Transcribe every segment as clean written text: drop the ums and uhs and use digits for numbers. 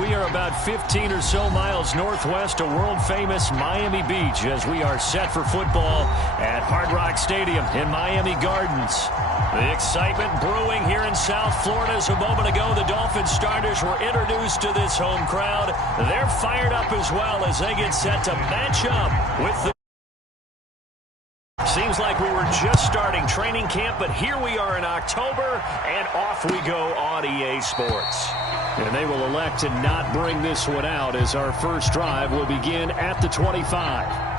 We are about 15 or so miles northwest of world-famous Miami Beach as we are set for football at Hard Rock Stadium in Miami Gardens. The excitement brewing here in South Florida as a moment ago the Dolphins starters were introduced to this home crowd. They're fired up as well as they get set to match up with the... Seems like we were just starting training camp, but here we are in October, and off we go on EA Sports. And they will elect to not bring this one out as our first drive will begin at the 25.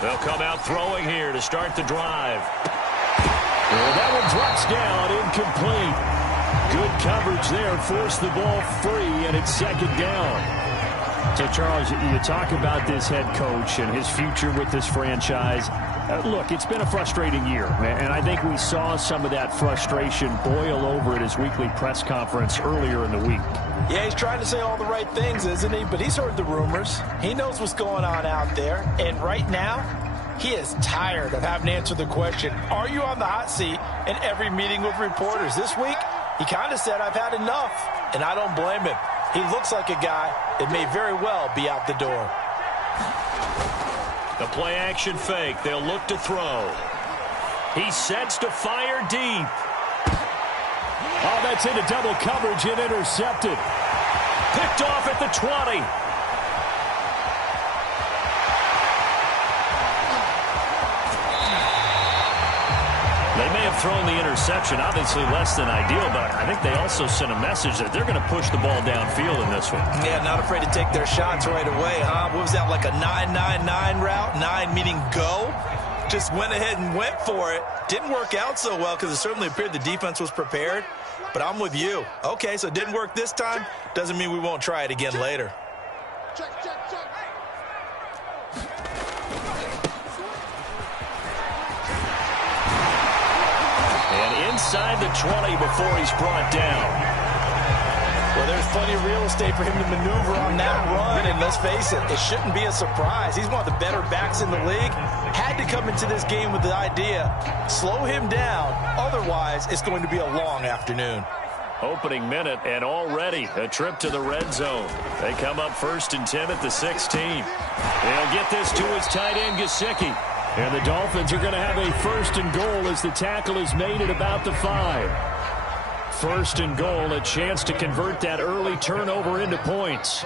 They'll come out throwing here to start the drive. And that one drops down, incomplete. Good coverage there, forced the ball free, and it's second down. So, Charles, you talk about this head coach and his future with this franchise. Look, it's been a frustrating year, and I think we saw some of that frustration boil over at his weekly press conference earlier in the week. Yeah, he's trying to say all the right things, isn't he? But he's heard the rumors. He knows what's going on out there. And right now, he is tired of having to answer the question, are you on the hot seat in every meeting with reporters? This week, he kind of said, I've had enough. And I don't blame him. He looks like a guy that may very well be out the door. The play action fake. They'll look to throw. He sets to fire deep. Oh, that's into double coverage and intercepted. Picked off at the 20. They may have thrown the interception, obviously less than ideal, but I think they also sent a message that they're going to push the ball downfield in this one. Yeah, not afraid to take their shots right away, huh? What was that, like a 9-9-9 route? 9 meaning go? Just went ahead and went for it. Didn't work out so well because it certainly appeared the defense was prepared. But I'm with you. Okay, so it didn't work this time. Doesn't mean we won't try it again later. Check. And inside the 20 before he's brought down. Well, there's plenty of real estate for him to maneuver on that run. And let's face it, it shouldn't be a surprise. He's one of the better backs in the league. Had to come into this game with the idea, slow him down. Otherwise, it's going to be a long afternoon. Opening minute, and already a trip to the red zone. They come up 1st and 10 at the 16. They'll get this to his tight end, Gesicki. And the Dolphins are going to have a 1st and goal as the tackle is made at about the 5. 1st and goal, a chance to convert that early turnover into points.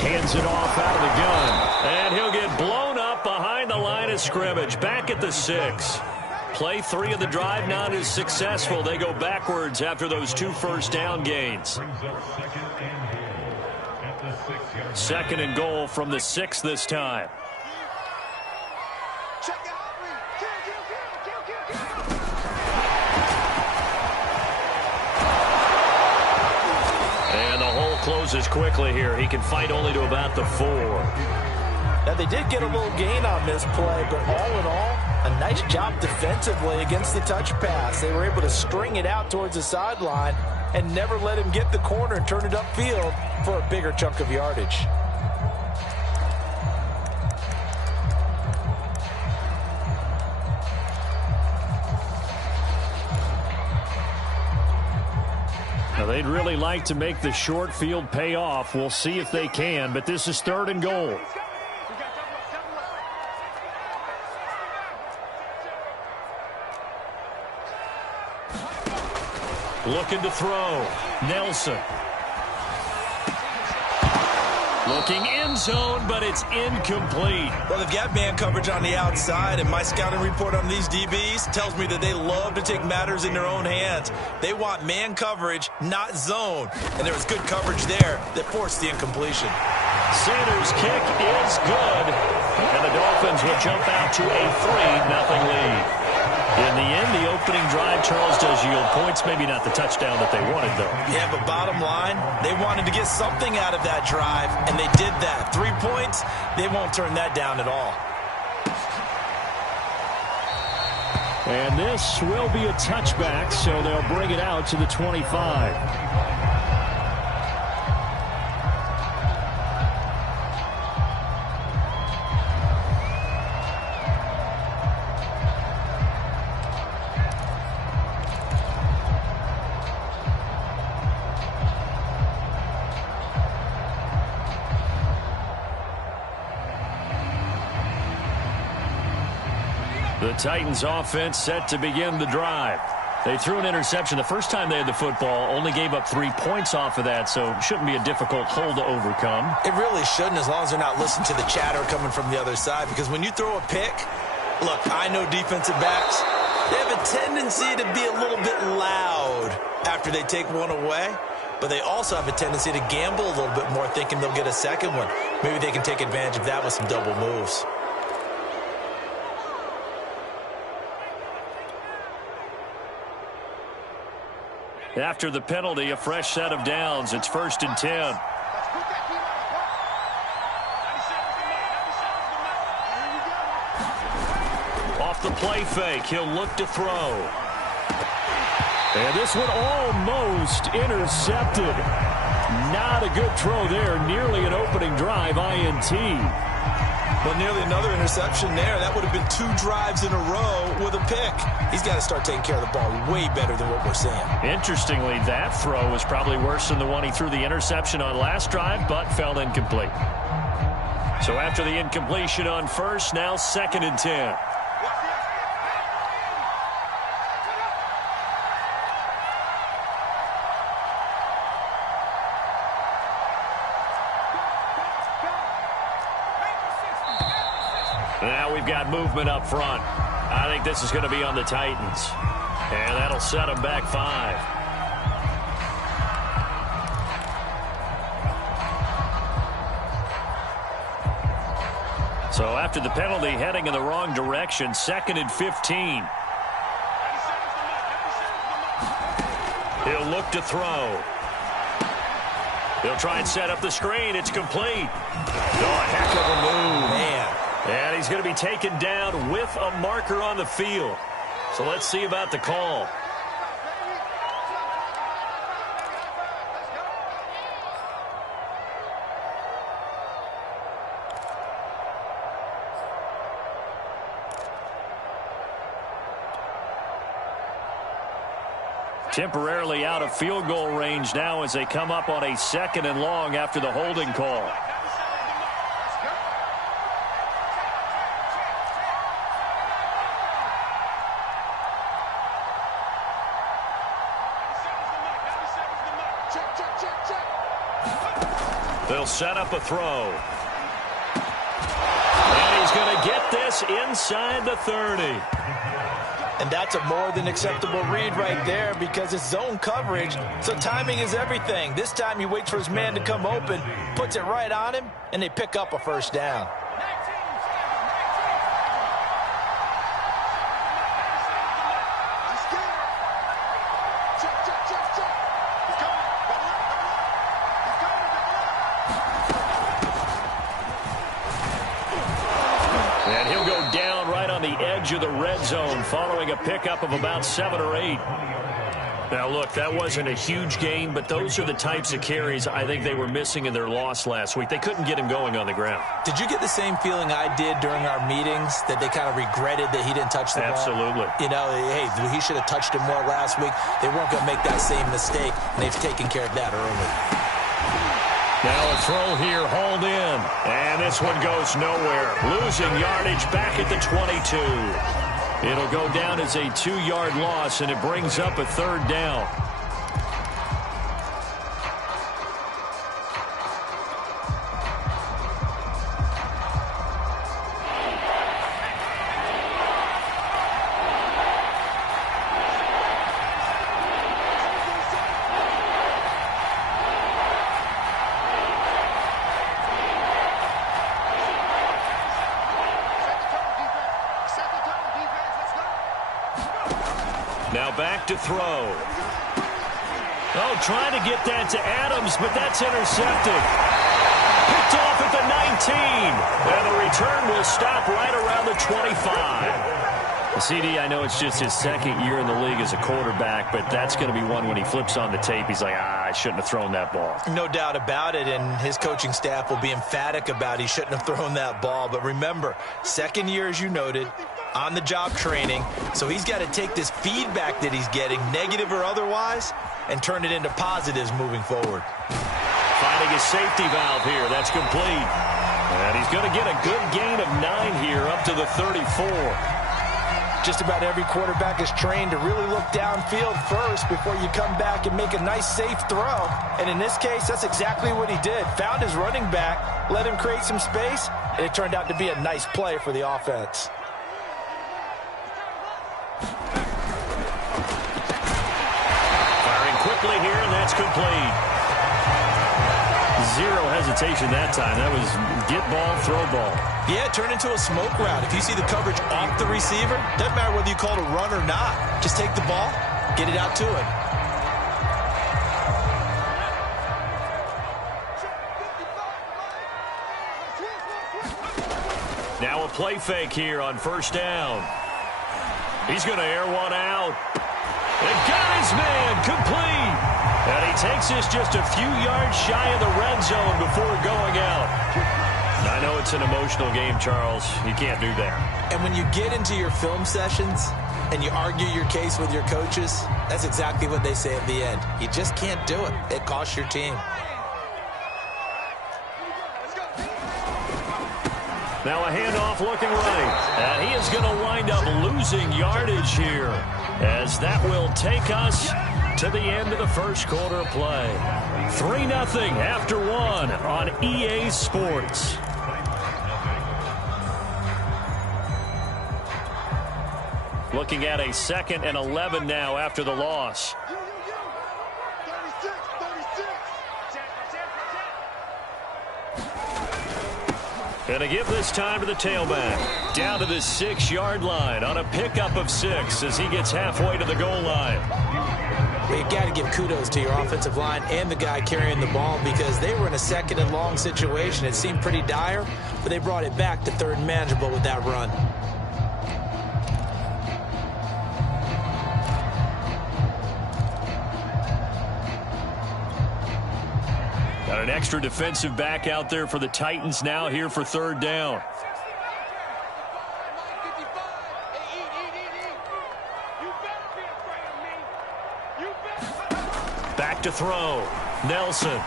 Hands it off out of the gun. And he'll get blown up behind the line of scrimmage. Back at the 6. Play 3 of the drive not as successful. They go backwards after those 2 first down gains. 2nd and goal from the 6 this time. And the hole closes quickly here. He can fight only to about the 4. Now, they did get a little gain on this play, but all in all, a nice job defensively against the touch pass. They were able to string it out towards the sideline and never let him get the corner and turn it upfield for a bigger chunk of yardage. Now, they'd really like to make the short field pay off. We'll see if they can, but this is 3rd and goal. Looking to throw. Nelson. Looking in zone, but it's incomplete. Well, they've got man coverage on the outside, and my scouting report on these DBs tells me that they love to take matters in their own hands. They want man coverage, not zone. And there was good coverage there that forced the incompletion. Sanders' kick is good, and the Dolphins will jump out to a 3-0 lead. In the end, the opening drive, Charles, does yield points. Maybe not the touchdown that they wanted, though. Yeah, but bottom line, they wanted to get something out of that drive, and they did that. 3 points, they won't turn that down at all. And this will be a touchback, so they'll bring it out to the 25. The Titans offense set to begin the drive. They threw an interception the first time they had the football, only gave up 3 points off of that, so it shouldn't be a difficult hole to overcome. It really shouldn't, as long as they're not listening to the chatter coming from the other side, because when you throw a pick, look, I know defensive backs, they have a tendency to be a little bit loud after they take one away, but they also have a tendency to gamble a little bit more, thinking they'll get a second one. Maybe they can take advantage of that with some double moves. After the penalty, a fresh set of downs. It's 1st and 10. Off the play fake, he'll look to throw. And this one almost intercepted. Not a good throw there. Nearly an opening drive, INT. Well, nearly another interception there. That would have been 2 drives in a row with a pick. He's got to start taking care of the ball way better than what we're seeing. Interestingly, that throw was probably worse than the one he threw the interception on last drive, but fell incomplete. So after the incompletion on first, now 2nd and 10. Now we've got movement up front. I think this is going to be on the Titans. And that'll set them back 5. So after the penalty, heading in the wrong direction, 2nd and 15. He'll look to throw. He'll try and set up the screen. It's complete. Oh, heck of a move. Man. And he's going to be taken down with a marker on the field. So let's see about the call. Temporarily out of field goal range now as they come up on a 2nd and long after the holding call. They'll set up a throw. And he's going to get this inside the 30. And that's a more than acceptable read right there because it's zone coverage, so timing is everything. This time he waits for his man to come open, puts it right on him, and they pick up a first down. And he'll go down right on the edge of the red zone following a pickup of about 7 or 8. Now, look, that wasn't a huge gain, but those are the types of carries I think they were missing in their loss last week. They couldn't get him going on the ground. Did you get the same feeling I did during our meetings, that they kind of regretted that he didn't touch the ball? Absolutely. You know, hey, he should have touched it more last week. They weren't going to make that same mistake, and they've taken care of that early. Now a throw here, hauled in. And this one goes nowhere. Losing yardage back at the 22. It'll go down as a 2-yard loss, and it brings up a 3rd down. Now back to throw. Oh, trying to get that to Adams, but that's intercepted. Picked off at the 19. And the return will stop right around the 25. CD, I know it's just his second year in the league as a quarterback, but that's going to be one when he flips on the tape. He's like, I shouldn't have thrown that ball. No doubt about it, and his coaching staff will be emphatic about he shouldn't have thrown that ball. But remember, second year, as you noted, on-the-job training, so he's got to take this feedback that he's getting, negative or otherwise, and turn it into positives moving forward. Finding his safety valve here. That's complete. And he's going to get a good gain of 9 here up to the 34. Just about every quarterback is trained to really look downfield first before you come back and make a nice, safe throw. And in this case, that's exactly what he did. Found his running back, let him create some space, and it turned out to be a nice play for the offense. Firing quickly here, and that's complete. Zero hesitation that time. That was get ball, throw ball. Yeah, turn into a smoke route. If you see the coverage off the receiver, doesn't matter whether you call it a run or not. Just take the ball, get it out to him. Now a play fake here on first down. He's going to air one out. And got his man complete. And he takes this just a few yards shy of the red zone before going out. I know it's an emotional game, Charles. You can't do that. And when you get into your film sessions and you argue your case with your coaches, that's exactly what they say at the end. You just can't do it. It costs your team. Now a handoff looking right. And he is going to wind up losing yardage here, as that will take us to the end of the first quarter of play. 3-0 after 1 on EA Sports. Looking at a 2nd and 11 now after the loss. And to give this time to the tailback. Down to the 6-yard line on a pickup of 6 as he gets halfway to the goal line. Well, you've got to give kudos to your offensive line and the guy carrying the ball, because they were in a 2nd and long situation. It seemed pretty dire, but they brought it back to 3rd and manageable with that run. Got an extra defensive back out there for the Titans now here for 3rd down. Back to throw. Nelson.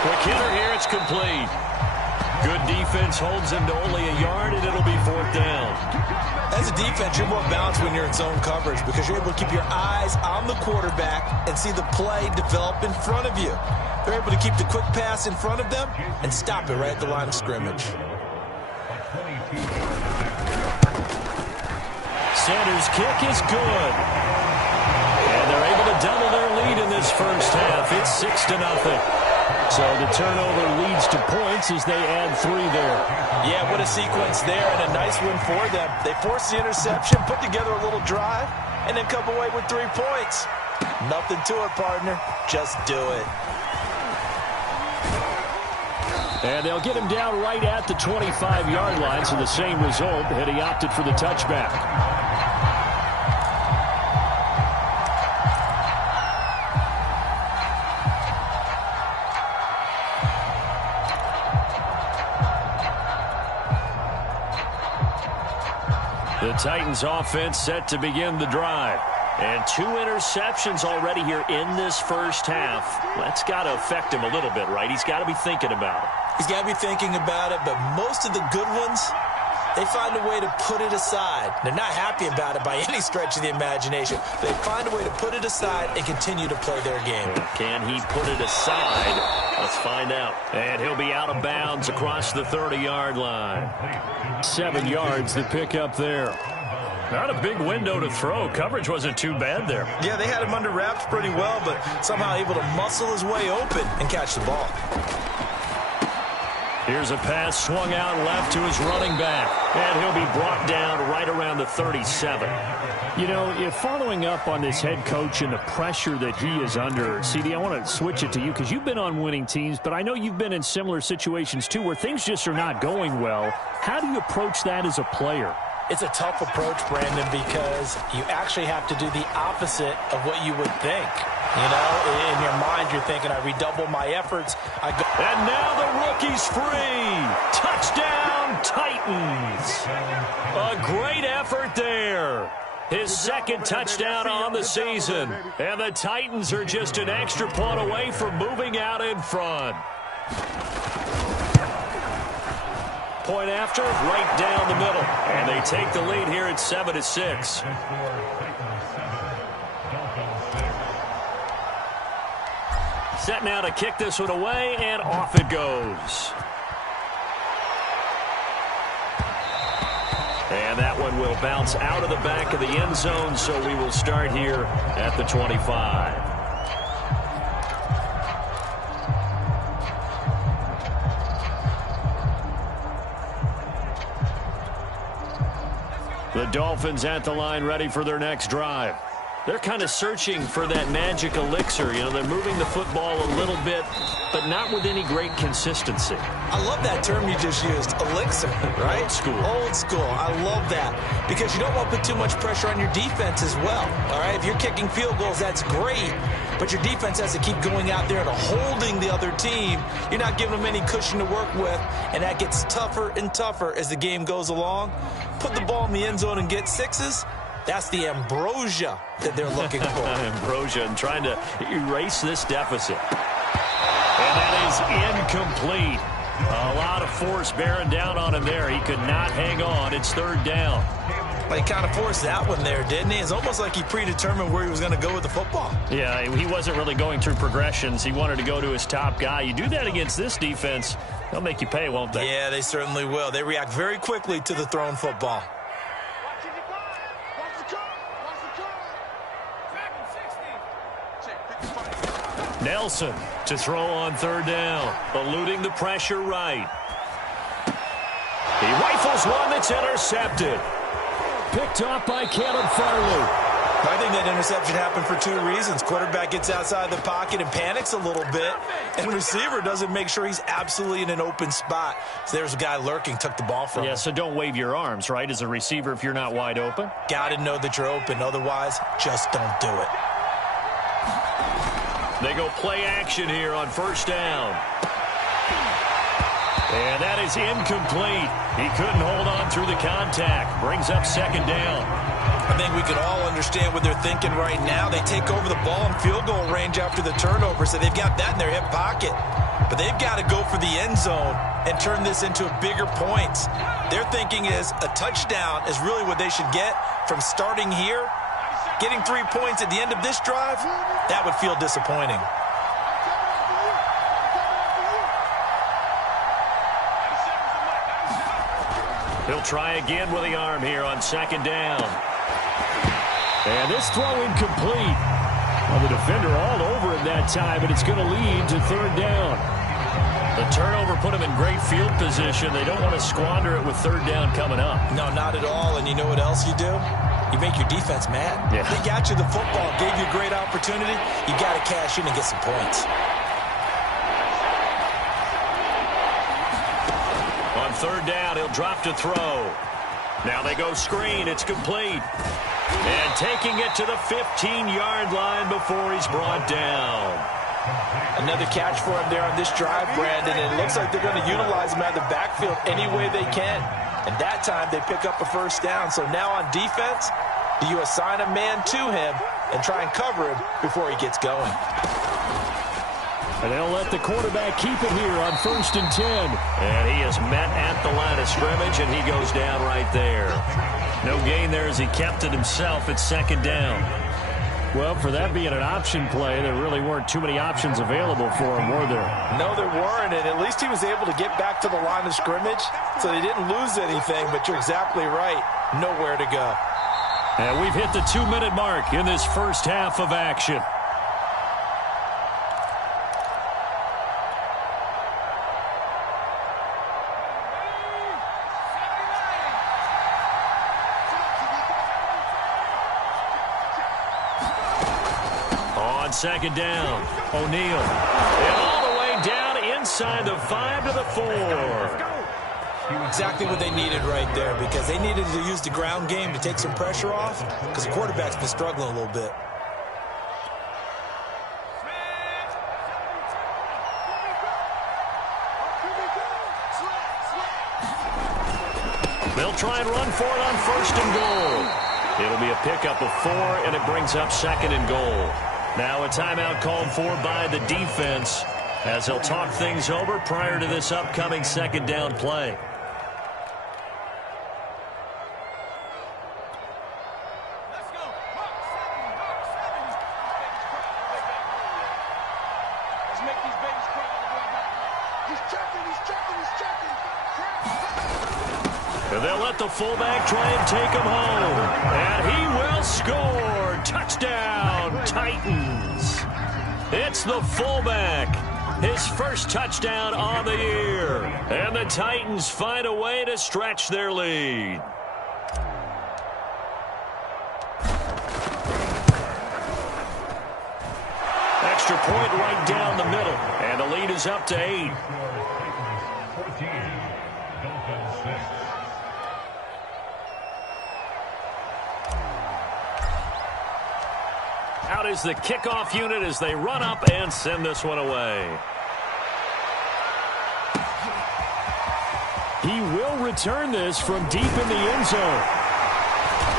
Quick hitter here. It's complete. Good defense holds him to only a yard, and it'll be 4th down. As a defense, you're more balanced when you're in zone coverage because you're able to keep your eyes on the quarterback and see the play develop in front of you. They're able to keep the quick pass in front of them and stop it right at the line of scrimmage. Sanders' kick is good. And they're able to double their lead in this first half. It's 6-0. So the turnover leads to points as they add 3 there. Yeah, what a sequence there, and a nice win for them. They forced the interception, put together a little drive, and then come away with 3 points. Nothing to it, partner. Just do it. And they'll get him down right at the 25-yard line, so the same result, and he opted for the touchback. The Titans offense set to begin the drive. And 2 interceptions already here in this first half. That's got to affect him a little bit, right? He's got to be thinking about it. He's got to be thinking about it, but most of the good ones, they find a way to put it aside. They're not happy about it by any stretch of the imagination. They find a way to put it aside and continue to play their game. Can he put it aside? Let's find out. And he'll be out of bounds across the 30-yard line. 7 yards to pick up there. Not a big window to throw. Coverage wasn't too bad there. Yeah, they had him under wraps pretty well, but somehow able to muscle his way open and catch the ball. Here's a pass swung out left to his running back, and he'll be brought down right around the 37. You know, if following up on this head coach and the pressure that he is under, CD, I want to switch it to you because you've been on winning teams, but I know you've been in similar situations too where things just are not going well. How do you approach that as a player? It's a tough approach, Brandon, because you actually have to do the opposite of what you would think. You know, in your mind, you're thinking, I redouble my efforts. And now the rookie's free. Touchdown, Titans. A great effort there. His second touchdown on the season. And the Titans are just an extra point away from moving out in front. Point after, right down the middle. And they take the lead here at 7-6. Set now to kick this one away, and off it goes. And that one will bounce out of the back of the end zone, so we will start here at the 25. The Dolphins at the line, ready for their next drive. They're kind of searching for that magic elixir. You know, they're moving the football a little bit, but not with any great consistency. I love that term you just used, elixir, right? Old school. Old school. I love that because you don't want to put too much pressure on your defense as well, all right? If you're kicking field goals, that's great, but your defense has to keep going out there and holding the other team. You're not giving them any cushion to work with, and that gets tougher and tougher as the game goes along. Put the ball in the end zone and get sixes. That's the ambrosia that they're looking for. Ambrosia and trying to erase this deficit. And that is incomplete. A lot of force bearing down on him there. He could not hang on. It's third down. Well, he kind of forced that one there, didn't he? It's almost like he predetermined where he was going to go with the football. Yeah, he wasn't really going through progressions. He wanted to go to his top guy. You do that against this defense, they'll make you pay, won't they? Yeah, they certainly will. They react very quickly to the thrown football. Nelson to throw on third down, eluding the pressure right. He rifles one that's intercepted. Picked off by Caleb Farley. I think that interception happened for two reasons. Quarterback gets outside the pocket and panics a little bit, and receiver doesn't make sure he's absolutely in an open spot. So there's a guy lurking, took the ball from him. Yeah, so don't wave your arms, right, as a receiver if you're not wide open. Got to know that you're open. Otherwise, just don't do it. They go play action here on first down. And that is incomplete. He couldn't hold on through the contact. Brings up second down. I think we can all understand what they're thinking right now. They take over the ball in field goal range after the turnover, so they've got that in their hip pocket. But they've got to go for the end zone and turn this into bigger points. Their thinking is a touchdown is really what they should get from starting here. Getting 3 points at the end of this drive, that would feel disappointing. He'll try again with the arm here on second down. And this throw incomplete. Well, the defender all over it that time, but it's going to lead to third down. The turnover put him in great field position. They don't want to squander it with third down coming up. No, not at all. And you know what else you do? You make your defense mad. Yeah. They got you the football, gave you a great opportunity. You got to cash in and get some points. On third down, he'll drop to throw. Now they go screen. It's complete. And taking it to the 15-yard line before he's brought down. Another catch for him there on this drive, Brandon. And it looks like they're going to utilize him out of the backfield any way they can. And that time they pick up a first down. So now on defense, do you assign a man to him and try and cover him before he gets going? And they'll let the quarterback keep it here on 1st and 10. And he is met at the line of scrimmage, and he goes down right there. No gain there as he kept it himself at second down. Well, for that being an option play, there really weren't too many options available for him, were there? No, there weren't, and at least he was able to get back to the line of scrimmage, so they didn't lose anything, but you're exactly right. Nowhere to go. And we've hit the 2-minute mark in this first half of action. On second down, O'Neal. And all the way down inside the 5 to the 4. Exactly what they needed right there, because they needed to use the ground game to take some pressure off, because the quarterback's been struggling a little bit. They'll try and run for it on 1st and goal. It'll be a pickup of 4, and it brings up 2nd and goal. Now a timeout called for by the defense as they'll talk things over prior to this upcoming 2nd down play. And they'll let the fullback try and take him home. And he will score. Touchdown, Titans. It's the fullback. His first touchdown on the year. And the Titans find a way to stretch their lead. Extra point right down the middle. And the lead is up to 8. Out is the kickoff unit as they run up and send this one away. He will return this from deep in the end zone.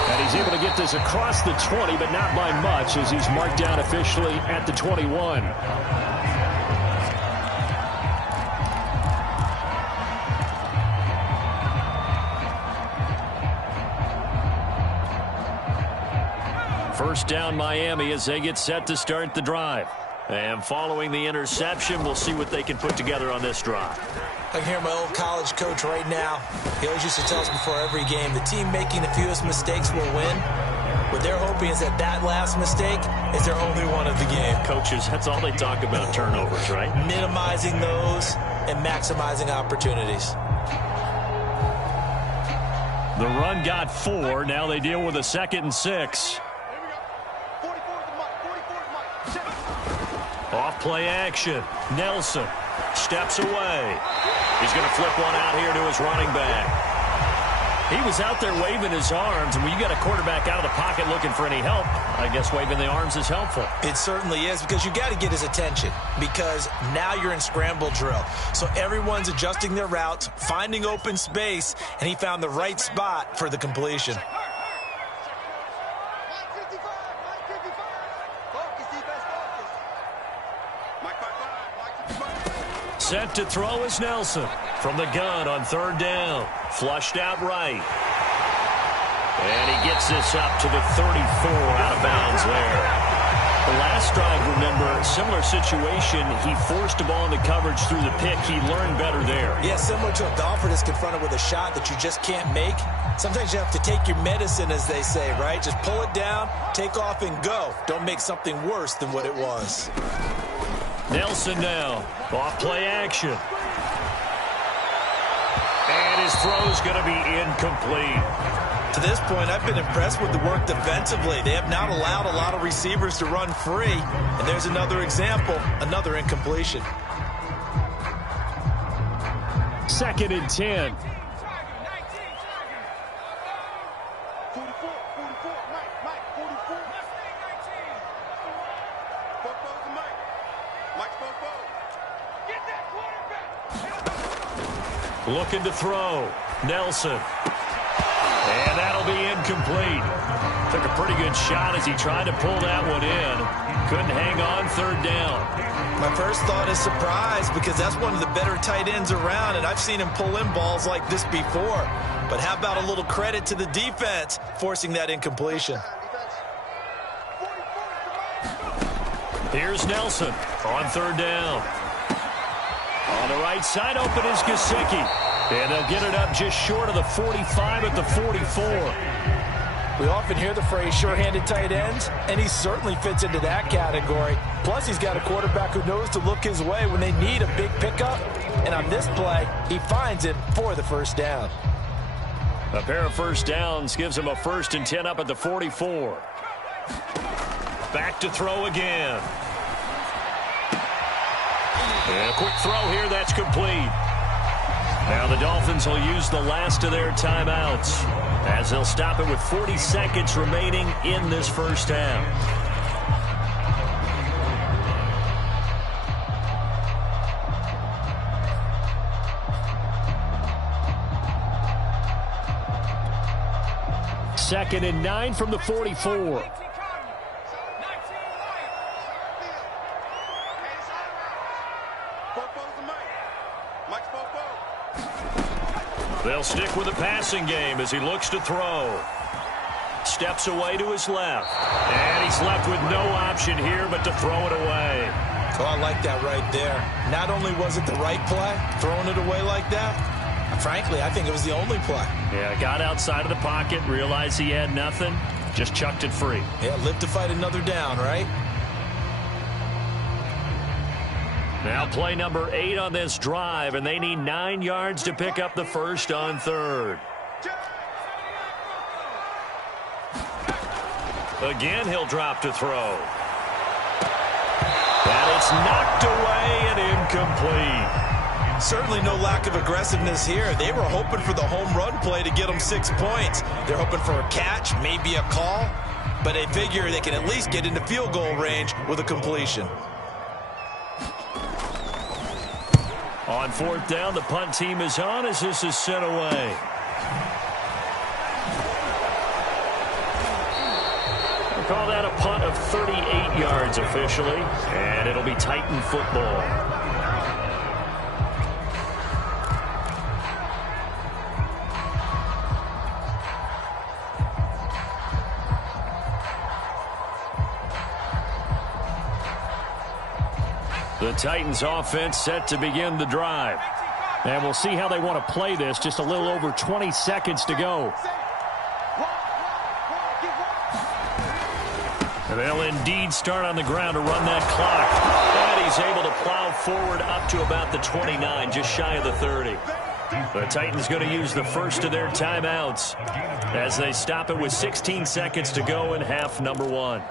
And he's able to get this across the 20, but not by much, as he's marked down officially at the 21. First down, Miami, as they get set to start the drive. And following the interception, we'll see what they can put together on this drive. I can hear my old college coach right now. He always used to tell us before every game, the team making the fewest mistakes will win. What they're hoping is that that last mistake is their only one of the game. Coaches, that's all they talk about, turnovers, right? Minimizing those and maximizing opportunities. The run got 4. Now they deal with a 2nd and 6. Off play action. Nelson steps away. He's going to flip one out here to his running back. He was out there waving his arms, and when you got a quarterback out of the pocket looking for any help, I guess waving the arms is helpful. It certainly is, because you got to get his attention, because now you're in scramble drill. So everyone's adjusting their routes, finding open space, and he found the right spot for the completion. Set to throw is Nelson. From the gun on 3rd down. Flushed out right. And he gets this up to the 34, out of bounds there. The last drive, remember, similar situation. He forced the ball into coverage through the pick. He learned better there. Yeah, similar to a golfer that's confronted with a shot that you just can't make. Sometimes you have to take your medicine, as they say, right? Just pull it down, take off, and go. Don't make something worse than what it was. Nelson now. Off play action. And his throw's going to be incomplete. To this point, I've been impressed with the work defensively. They have not allowed a lot of receivers to run free. And there's another example, another incompletion. 2nd and 10. Looking to throw. Nelson. And that'll be incomplete. Took a pretty good shot as he tried to pull that one in. Couldn't hang on 3rd down. My first thought is surprise, because that's one of the better tight ends around, and I've seen him pull in balls like this before. But how about a little credit to the defense forcing that incompletion? Here's Nelson on 3rd down. On the right side, open is Gesicki. And they'll get it up just short of the 45 at the 44. We often hear the phrase sure-handed tight ends, and he certainly fits into that category. Plus, he's got a quarterback who knows to look his way when they need a big pickup. And on this play, he finds it for the 1st down. A pair of 1st downs gives him a 1st and 10 up at the 44. Back to throw again. And a quick throw here, that's complete. Now the Dolphins will use the last of their timeouts as they'll stop it with 40 seconds remaining in this first half. Second and 9 from the 44. They'll stick with the passing game as he looks to throw. Steps away to his left. And he's left with no option here but to throw it away. Oh, I like that right there. Not only was it the right play, throwing it away like that, frankly, I think it was the only play. Yeah, got outside of the pocket, realized he had nothing, just chucked it free. Yeah, live to fight another down, right? Now play number 8 on this drive, and they need 9 yards to pick up the first on third. Again, he'll drop to throw. And it's knocked away and incomplete. Certainly no lack of aggressiveness here. They were hoping for the home run play to get them 6 points. They're hoping for a catch, maybe a call, but they figure they can at least get into field goal range with a completion. On fourth down, the punt team is on as this is sent away. We'll call that a punt of 38 yards officially, and it'll be Titan football. The Titans offense set to begin the drive. And we'll see how they want to play this. Just a little over 20 seconds to go. And they'll indeed start on the ground to run that clock. And he's able to plow forward up to about the 29, just shy of the 30. The Titans going to use the first of their timeouts as they stop it with 16 seconds to go in half number 1.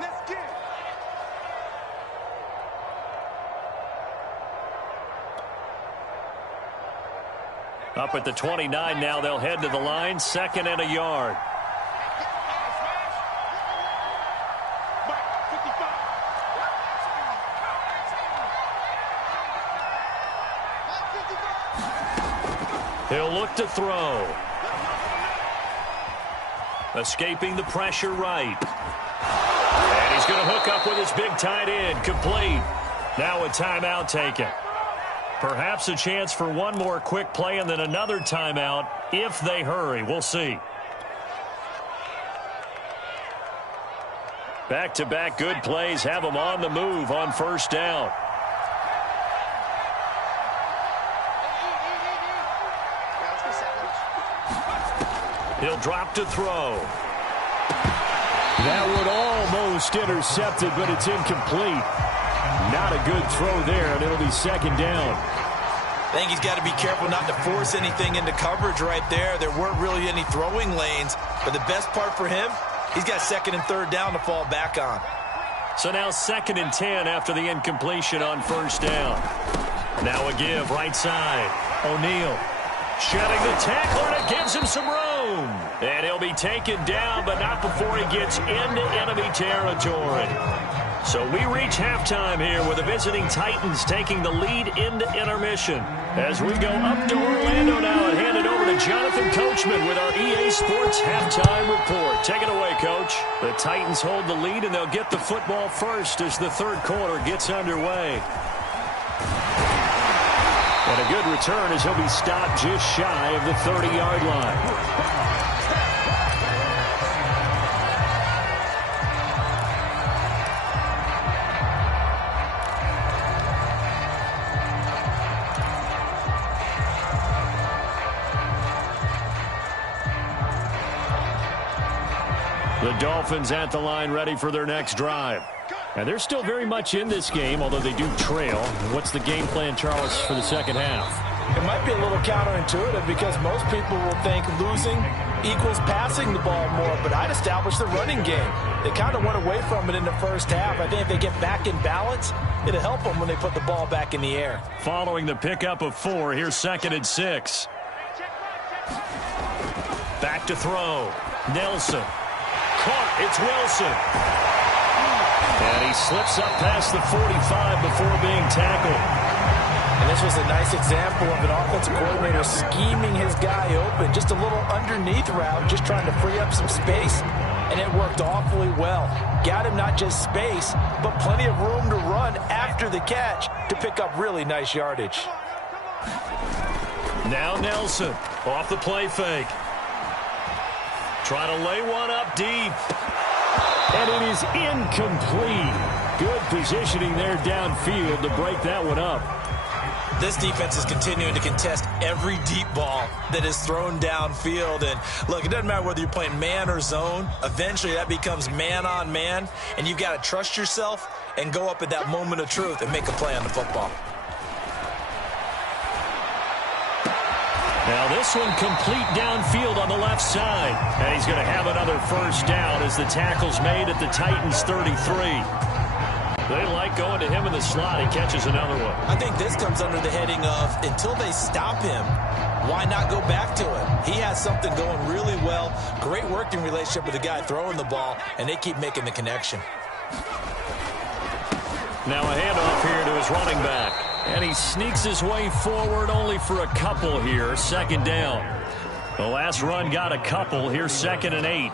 Up at the 29 now, they'll head to the line, 2nd and a yard. He'll look to throw. Escaping the pressure right. And he's going to hook up with his big tight end, complete. Now a timeout taken. Perhaps a chance for one more quick play and then another timeout if they hurry. We'll see. Back-to-back good plays have them on the move on first down. He'll drop to throw. That one almost intercepted, but it's incomplete. Not a good throw there, and it'll be 2nd down. I think he's got to be careful not to force anything into coverage right there. There weren't really any throwing lanes, but the best part for him, he's got 2nd and 3rd down to fall back on. So now 2nd and 10 after the incompletion on first down. Now a give right side. O'Neal shedding the tackle, and it gives him some room. And he'll be taken down, but not before he gets into enemy territory. So we reach halftime here with the visiting Titans taking the lead into intermission. As we go up to Orlando now and hand it over to Jonathan Coachman with our EA Sports Halftime Report. Take it away, Coach. The Titans hold the lead, and they'll get the football first as the third quarter gets underway. And a good return as he'll be stopped just shy of the 30-yard line. The Dolphins at the line ready for their next drive. And they're still very much in this game, although they do trail. What's the game plan, Charles, for the second half? It might be a little counterintuitive because most people will think losing equals passing the ball more, but I'd establish the running game. They kind of went away from it in the first half. I think if they get back in balance, it'll help them when they put the ball back in the air. Following the pickup of 4, here's 2nd and 6. Back to throw. Nelson. Caught. It's Wilson. And he slips up past the 45 before being tackled. And this was a nice example of an offensive coordinator scheming his guy open. Just a little underneath route, just trying to free up some space. And it worked awfully well. Got him not just space, but plenty of room to run after the catch to pick up really nice yardage. Now Nelson off the play fake. Trying to lay one up deep. And it is incomplete. Good positioning there downfield to break that one up. This defense is continuing to contest every deep ball that is thrown downfield. And look, it doesn't matter whether you're playing man or zone. Eventually that becomes man on man. And you've got to trust yourself and go up at that moment of truth and make a play on the football. Now this one complete downfield on the left side. And he's going to have another first down as the tackle's made at the Titans 33. They like going to him in the slot. He catches another one. I think this comes under the heading of until they stop him, why not go back to him? He has something going really well. Great working relationship with the guy throwing the ball, and they keep making the connection. Now a handoff here to his running back. And he sneaks his way forward only for a couple here. 2nd down. The last run got a couple. Here's 2nd and 8.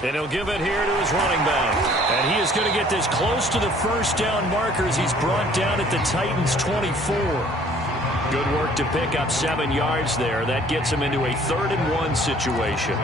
And he'll give it here to his running back. And he is going to get this close to the first down markers. He's brought down at the Titans 24. Good work to pick up 7 yards there. That gets him into a 3rd and 1 situation.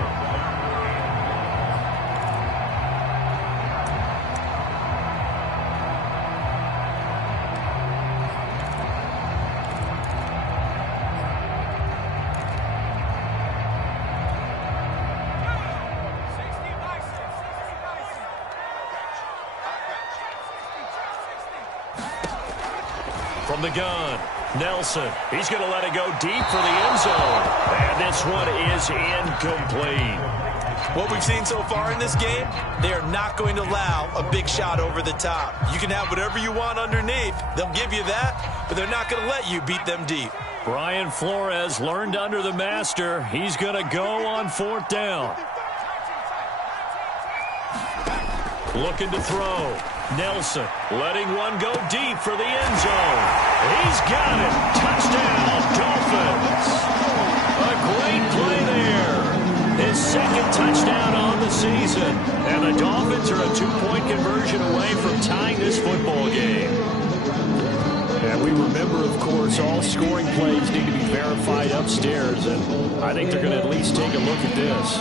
From the gun, Nelson. He's going to let it go deep for the end zone. And this one is incomplete. What we've seen so far in this game, they are not going to allow a big shot over the top. You can have whatever you want underneath. They'll give you that, but they're not going to let you beat them deep. Brian Flores learned under the master. He's going to go on 4th down. Looking to throw. Nelson letting one go deep for the end zone. He's got it. Touchdown, Dolphins. A great play there. His 2nd touchdown on the season. And the Dolphins are a 2-point conversion away from tying this football game. And we remember, of course, all scoring plays need to be verified upstairs. And I think they're going to at least take a look at this.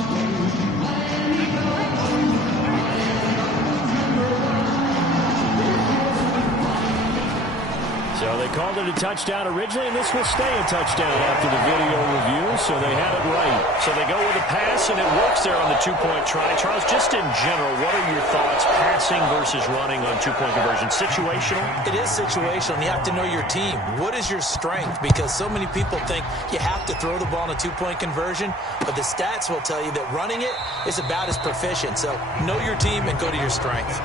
So they called it a touchdown originally, and this will stay a touchdown after the video review, so they had it right. So they go with a pass, and it works there on the 2-point try. Charles, just in general, what are your thoughts passing versus running on 2-point conversion? Situational? It is situational, and you have to know your team. What is your strength? Because so many people think you have to throw the ball in a 2-point conversion, but the stats will tell you that running it is about as proficient. So know your team and go to your strength.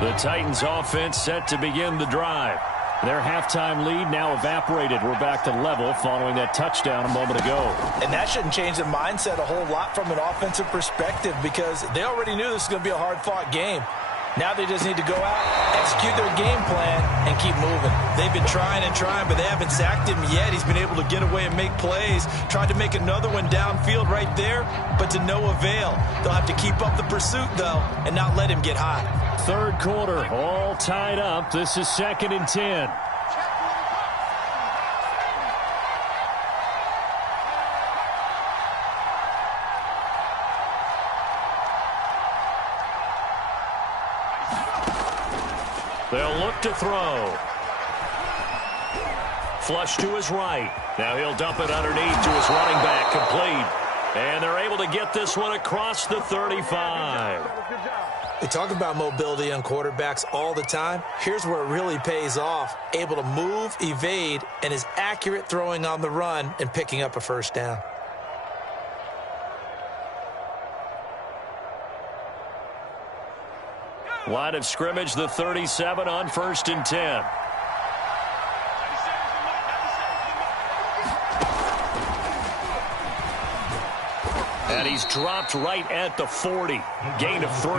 The Titans offense set to begin the drive. Their halftime lead now evaporated. We're back to level following that touchdown a moment ago. And that shouldn't change the mindset a whole lot from an offensive perspective because they already knew this was going to be a hard-fought game. Now they just need to go out, execute their game plan, and keep moving. They've been trying and trying, but they haven't sacked him yet. He's been able to get away and make plays. Tried to make another one downfield right there, but to no avail. They'll have to keep up the pursuit, though, and not let him get hot. 3rd quarter, all tied up. This is 2nd and 10. They'll look to throw. Flush to his right. Now he'll dump it underneath to his running back, complete. And they're able to get this one across the 35. We talk about mobility on quarterbacks all the time. Here's where it really pays off. Able to move, evade, and is accurate throwing on the run and picking up a first down. Line of scrimmage, the 37 on 1st and 10. And he's dropped right at the 40. Gain of 3.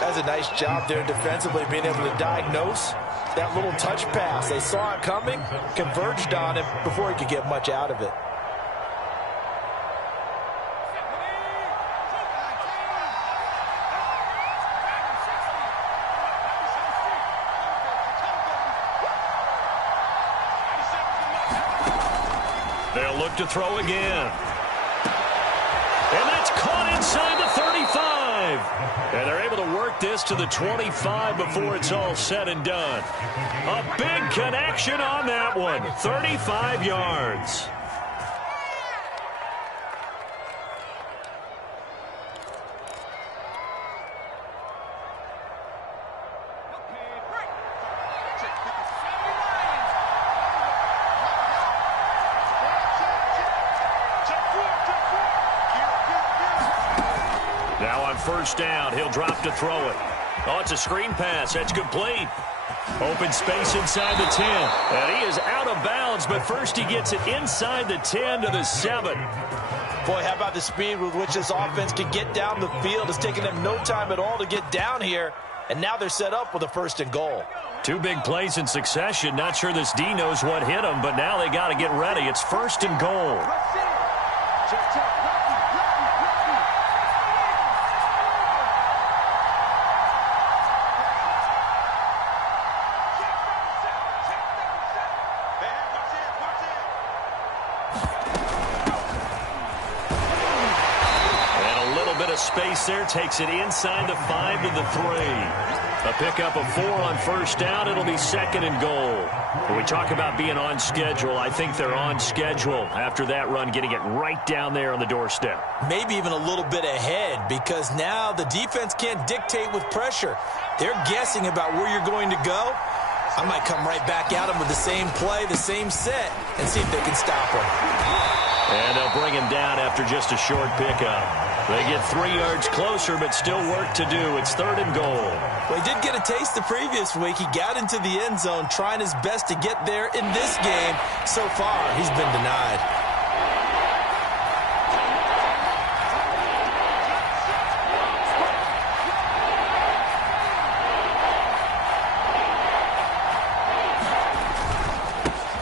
That's a nice job there defensively, being able to diagnose that little touch pass. They saw it coming, converged on him before he could get much out of it. They'll look to throw again. And that's caught inside the 35. And they're able to work this to the 25 before it's all said and done. A big connection on that one. 35 yards. Now on 1st down, he'll drop to throw it. Oh, it's a screen pass. That's complete. Open space inside the 10. And he is out of bounds, but first he gets it inside the 10 to the 7. Boy, how about the speed with which this offense can get down the field? It's taken them no time at all to get down here, and now they're set up with a 1st and goal. 2 big plays in succession. Not sure this D knows what hit him, but now they got to get ready. It's 1st and goal. Space there, takes it inside the 5 to the 3. A pickup of 4 on 1st down. It'll be 2nd and goal. When we talk about being on schedule, I think they're on schedule after that run, getting it right down there on the doorstep. Maybe even a little bit ahead, because now the defense can't dictate with pressure. They're guessing about where you're going to go. I might come right back at them with the same play, the same set, and see if they can stop them. And they'll bring him down after just a short pickup. They get 3 yards closer, but still work to do. It's 3rd and goal. Well, he did get a taste the previous week. He got into the end zone, trying his best to get there in this game. So far, he's been denied.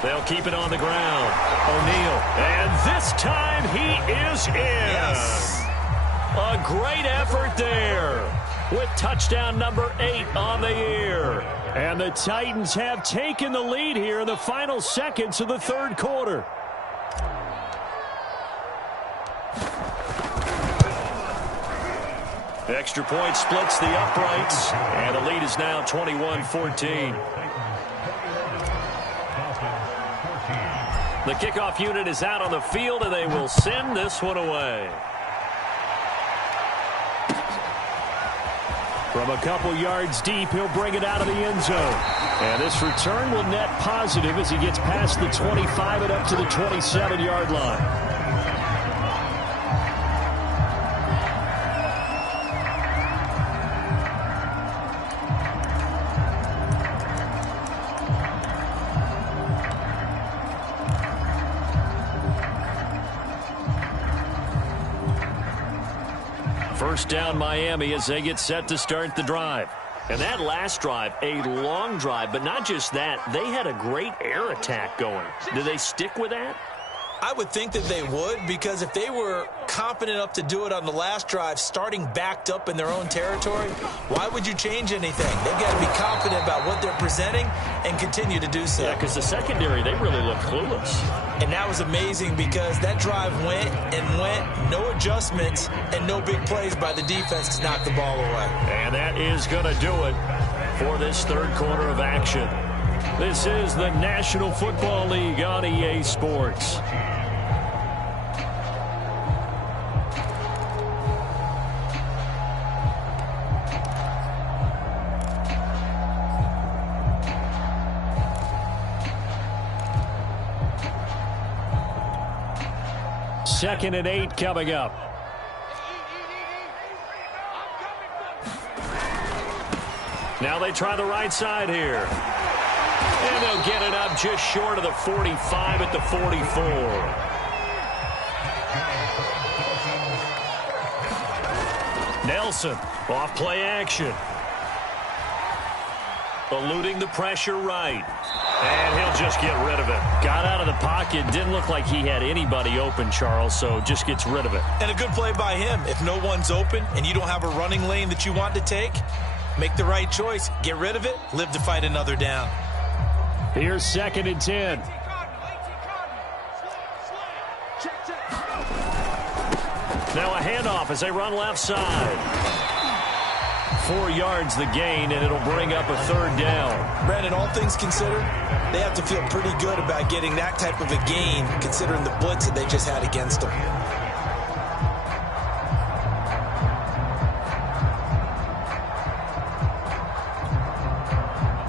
They'll keep it on the ground. O'Neal. And this time he is in. Yes. A great effort there with touchdown number 8 on the year. And the Titans have taken the lead here in the final seconds of the 3rd quarter. The extra point splits the uprights, and the lead is now 21-14. The kickoff unit is out on the field, and they will send this one away. From a couple yards deep, he'll bring it out of the end zone. And this return will net positive as he gets past the 25 and up to the 27-yard line. First down Miami as they get set to start the drive. And that last drive, a long drive, but not just that, they had a great air attack going. Do they stick with that? I would think that they would, because if they were confident enough to do it on the last drive, starting backed up in their own territory, why would you change anything? They've got to be confident about what they're presenting and continue to do so. Yeah, because the secondary, they really look clueless. And that was amazing because that drive went and went, no adjustments and no big plays by the defense to knock the ball away. And that is going to do it for this third quarter of action. This is the National Football League on EA Sports. Second and 8 coming up. Now they try the right side here. And they'll get it up just short of the 45 at the 44. Nelson, off play action. Eluding the pressure right. And he'll just get rid of it. Got out of the pocket. Didn't look like he had anybody open, Charles, so just gets rid of it. And a good play by him. If no one's open and you don't have a running lane that you want to take, make the right choice. Get rid of it. Live to fight another down. Here's second and 10. Now a handoff as they run left side. 4 yards the gain, and it'll bring up a third down. Brandon, all things considered, they have to feel pretty good about getting that type of a gain, considering the blitz that they just had against them.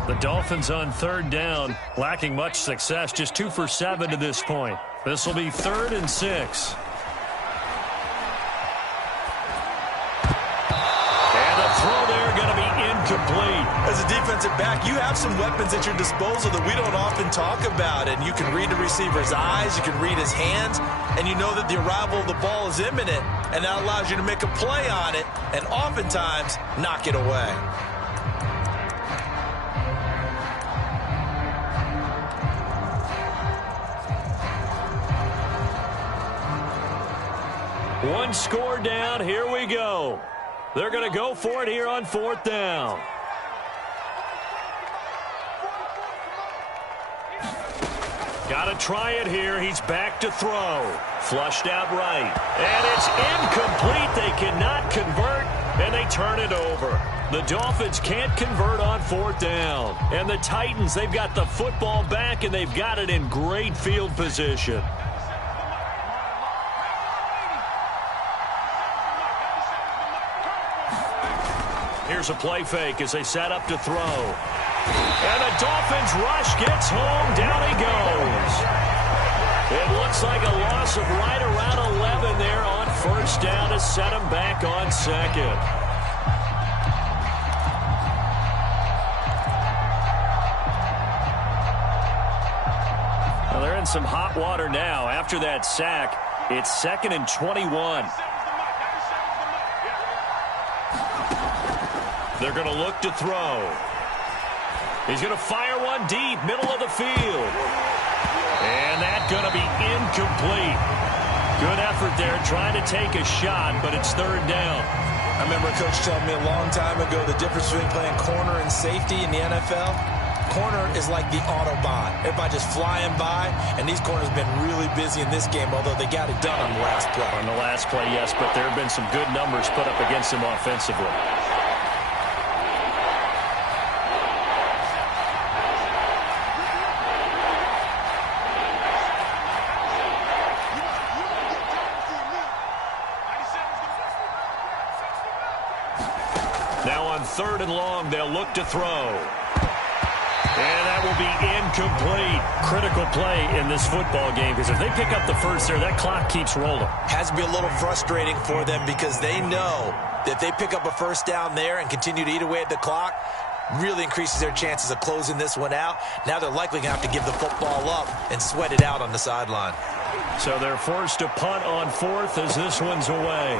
The Dolphins on third down, lacking much success, just 2 for 7 to this point. This will be 3rd and 6. Complete. As a defensive back, you have some weapons at your disposal that we don't often talk about, and you can read the receiver's eyes, you can read his hands, and you know that the arrival of the ball is imminent, and that allows you to make a play on it and oftentimes knock it away. One score down. Here we go. They're going to go for it here on 4th down. Got to try it here. He's back to throw. Flushed out right. And it's incomplete. They cannot convert, and they turn it over. The Dolphins can't convert on 4th down. And the Titans, they've got the football back, and they've got it in great field position. Here's a play fake as they set up to throw. And the Dolphins rush gets home. Down he goes. It looks like a loss of right around 11 there on 1st down to set him back on 2nd. Well, they're in some hot water now. After that sack, it's 2nd and 21. They're going to look to throw. He's going to fire one deep, middle of the field. And that's going to be incomplete. Good effort there, trying to take a shot, but it's 3rd down. I remember a coach telling me a long time ago the difference between playing corner and safety in the NFL. Corner is like the Autobahn. Everybody just flying by, and these corners have been really busy in this game, although they got it done on the last play. On the last play, yes, but there have been some good numbers put up against them offensively. Now on 3rd and long, they'll look to throw. And that will be incomplete. Critical play in this football game, because if they pick up the first there, that clock keeps rolling. Has to be a little frustrating for them because they know that if they pick up a 1st down there and continue to eat away at the clock, really increases their chances of closing this one out. Now they're likely going to have to give the football up and sweat it out on the sideline. So they're forced to punt on 4th as this one's away.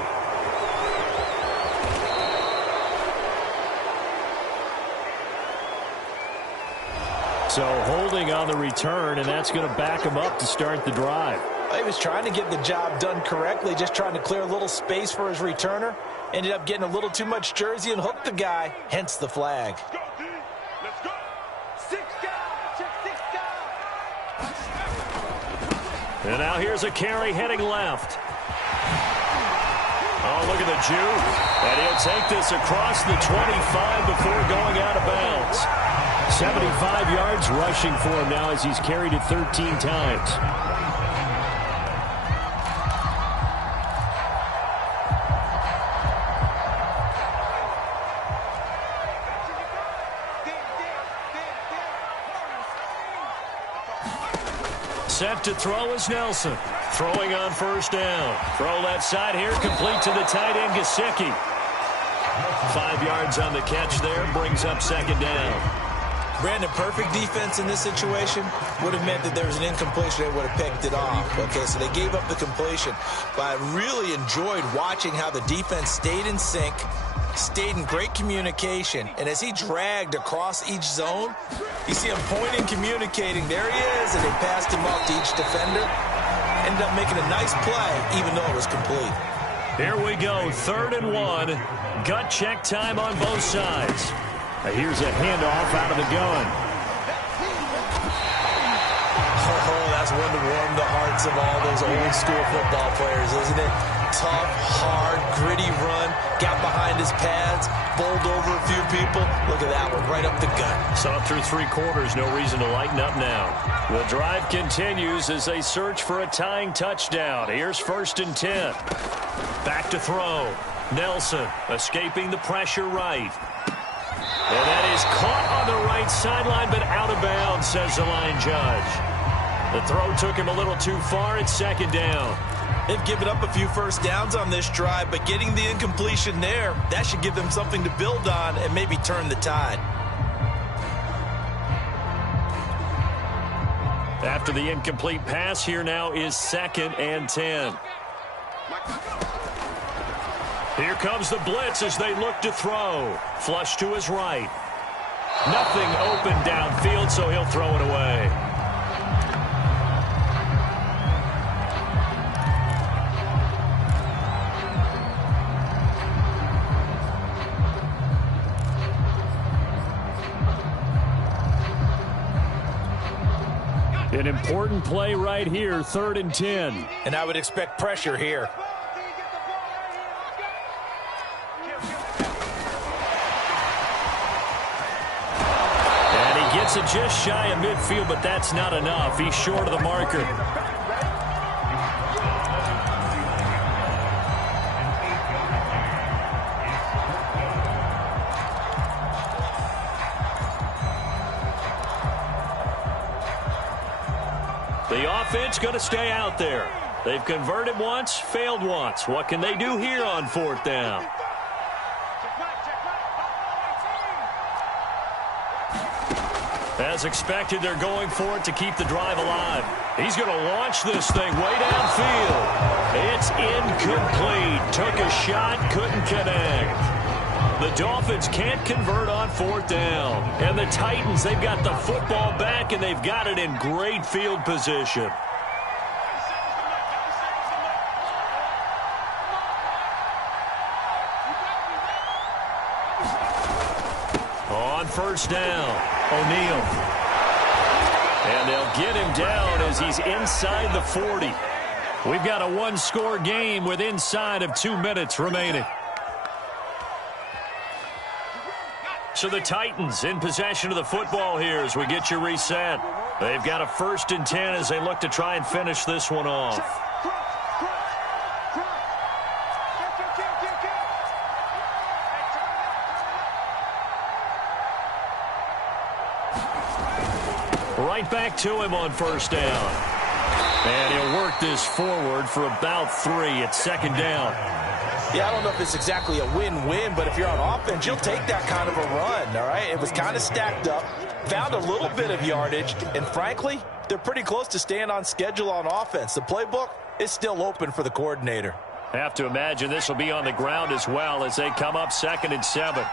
So holding on the return, and that's going to back him up to start the drive. He was trying to get the job done correctly, just trying to clear a little space for his returner. Ended up getting a little too much jersey and hooked the guy, hence the flag. Let's go. 6 down. Check 6 down. And now here's a carry heading left. Oh, look at the juke. And he'll take this across the 25 before going out of bounds. 75 yards rushing for him now as he's carried it 13 times. Set to throw is Nelson. Throwing on first down. Throw left side here, complete to the tight end, Gesicki. 5 yards on the catch there, brings up second down. Brandon, perfect defense in this situation would have meant that there was an incompletion. They would have picked it off. Okay, so they gave up the completion. But I really enjoyed watching how the defense stayed in sync, stayed in great communication. And as he dragged across each zone, you see him pointing, communicating. There he is, and they passed him off to each defender. Ended up making a nice play, even though it was complete. Here we go, 3rd and 1. Gut check time on both sides. Here's a handoff out of the gun. Oh, that's one to warm the hearts of all those old school football players, isn't it? Tough, hard, gritty run. Got behind his pads, bowled over a few people. Look at that one, right up the gut. Saw through 3 quarters, no reason to lighten up now. The drive continues as they search for a tying touchdown. Here's 1st and 10. Back to throw. Nelson escaping the pressure right. And that is caught on the right sideline, but out of bounds, says the line judge. The throw took him a little too far. It's 2nd down. They've given up a few first downs on this drive, but getting the incompletion there, that should give them something to build on and maybe turn the tide. After the incomplete pass, here now is 2nd and 10. Here comes the blitz as they look to throw. Flush to his right. Nothing open downfield, so he'll throw it away. An important play right here, 3rd and 10. And I would expect pressure here. Gets it just shy of midfield, but that's not enough. He's short of the marker. The offense going to stay out there. They've converted once, failed once. What can they do here on 4th down? As expected, they're going for it to keep the drive alive. He's going to launch this thing way downfield. It's incomplete. Took a shot, couldn't connect. The Dolphins can't convert on 4th down. And the Titans, they've got the football back, and they've got it in great field position. On 1st down, O'Neal. And they'll get him down as he's inside the 40. We've got a one-score game with inside of 2 minutes remaining. So the Titans in possession of the football here as we get you reset. They've got a 1st and 10 as they look to try and finish this one off. Right back to him on 1st down. And he'll work this forward for about 3 at 2nd down. Yeah, I don't know if it's exactly a win-win, but if you're on offense, you'll take that kind of a run, all right? It was kind of stacked up, found a little bit of yardage, and frankly, they're pretty close to staying on schedule on offense. The playbook is still open for the coordinator. Have to imagine this will be on the ground as well as they come up 2nd and 7.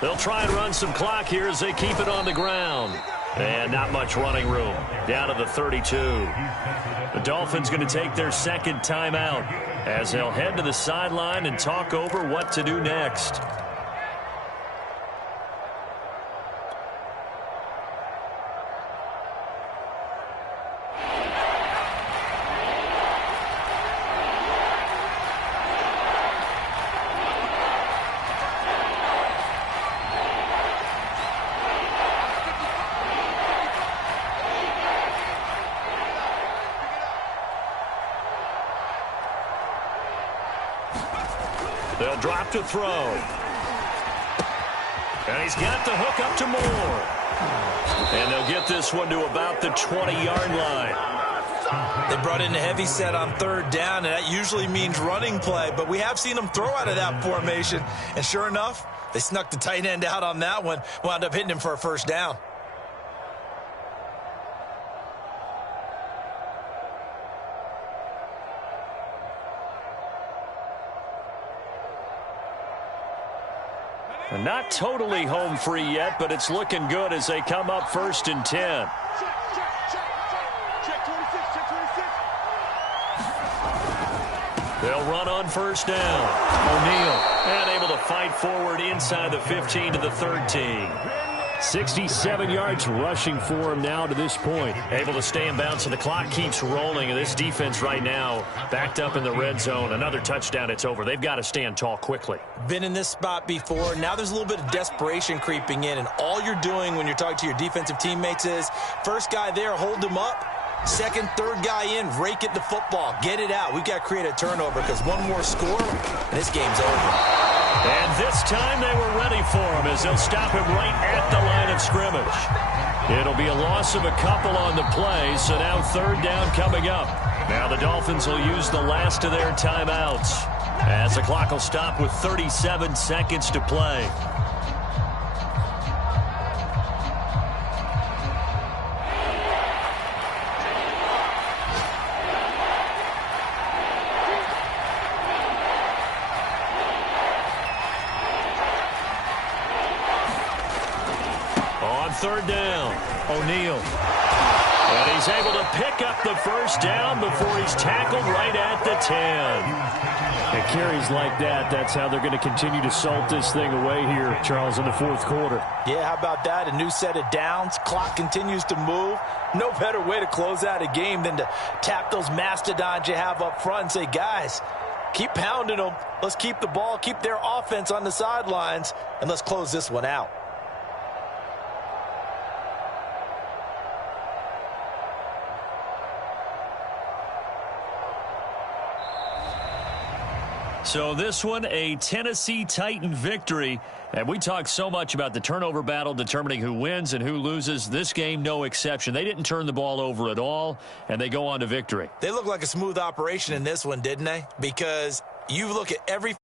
They'll try and run some clock here as they keep it on the ground. And not much running room. Down to the 32. The Dolphins going to take their second timeout as they'll head to the sideline and talk over what to do next. They'll drop to throw. And he's got the hook up to Moore. And they'll get this one to about the 20-yard line. They brought in a heavy set on third down, and that usually means running play. But we have seen them throw out of that formation. And sure enough, they snuck the tight end out on that one. Wound up hitting him for a first down. Not totally home free yet, but it's looking good as they come up 1st and 10. Check 26. They'll run on first down. O'Neal, and able to fight forward inside the 15 to the 13. 67 yards rushing for him now to this point. Able to stay in bounds, so the clock keeps rolling. And this defense right now backed up in the red zone. Another touchdown, it's over. They've got to stand tall quickly. Been in this spot before. Now there's a little bit of desperation creeping in. And all you're doing when you're talking to your defensive teammates is, first guy there, hold him up. Second, third guy in, rake at the football. Get it out. We've got to create a turnover because one more score, and this game's over. And this time they were ready for him as they'll stop him right at the line of scrimmage. It'll be a loss of a couple on the play, so now third down coming up. Now the Dolphins will use the last of their timeouts as the clock will stop with 37 seconds to play. Third down, O'Neal. And he's able to pick up the first down before he's tackled right at the 10. And carries like that, that's how they're going to continue to salt this thing away here, Charles, in the fourth quarter. Yeah, how about that? A new set of downs. Clock continues to move. No better way to close out a game than to tap those mastodons you have up front and say, guys, keep pounding them. Let's keep the ball, keep their offense on the sidelines, and let's close this one out. So this one, a Tennessee Titan victory. And we talked so much about the turnover battle determining who wins and who loses. This game, no exception. They didn't turn the ball over at all, and they go on to victory. They look like a smooth operation in this one, didn't they? Because you look at every